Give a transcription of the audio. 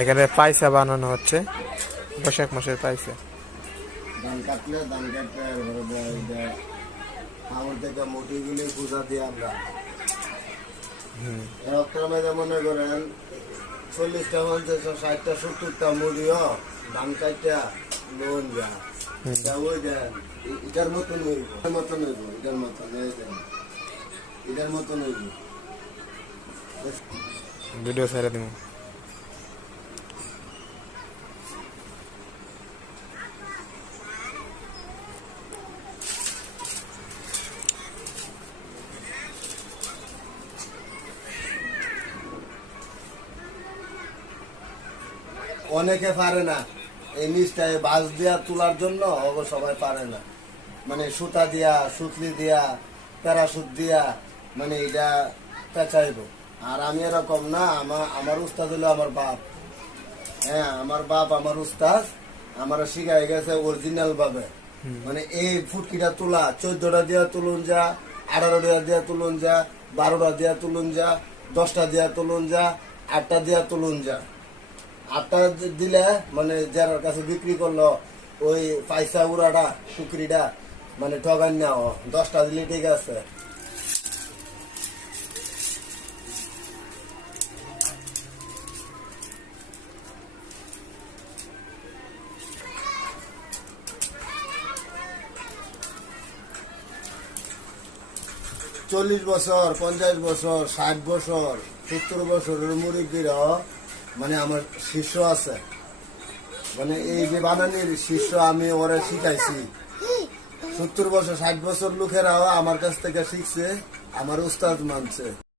এখানে পায়সা বানানো হচ্ছে, বৈশাখ মাসের পায়সা। ধান কাটলে ধান কাটতে আমার থেকে মুটিগুলি পূজা দিই আমরা। রক্তমে মনে করেন 40টা 50টা 60টা 70টা মুড়িও ধান কাটা লোন যা ওই দেন এটার মতন হইব, এটার মতন এটার মতন হইব। ভিডিও ছেড়ে দিব। অনেকে পারে না এই নিচটায় বাঁশ দিয়া তোলার জন্য, সবাই পারে না। মানে সুতা দিয়া, সুতলি দিয়া, প্যারাসুট দিয়া, মানে এটা পেঁচাইব। আর আমি এরকম না, আমার উস্তাদ হলো আমার বাপ। হ্যাঁ, আমার বাপ আমার উস্তাদ, আমার শিখাই গেছে অরিজিনাল ভাবে। মানে এই ফুটকিটা তোলা 14টা দিয়া তুলুন যা, 18টা দিয়া তুলুন যা, 12টা দিয়া তুলুন যা, 10টা দিয়া তুলুন যা, 8টা দিয়া তুলুন যা। 8টা দিলে মানে যার কাছে বিক্রি করলো ওই পয়সা উড়াটা টুকরিটা মানে ঠগান না, 10টা দিলে ঠিক আছে। চল্লিশ বছর, 50 বছর, 60 বছর, 70 বছরের মুরব্বীরা মানে আমার শিষ্য আছে। মানে এই যে বানানির শিষ্য আমি ওরা শিখাইছি। 70 বছর 60 বছর লোকেরাও আমার কাছ থেকে শিখছে, আমার উস্তাদ মানছে।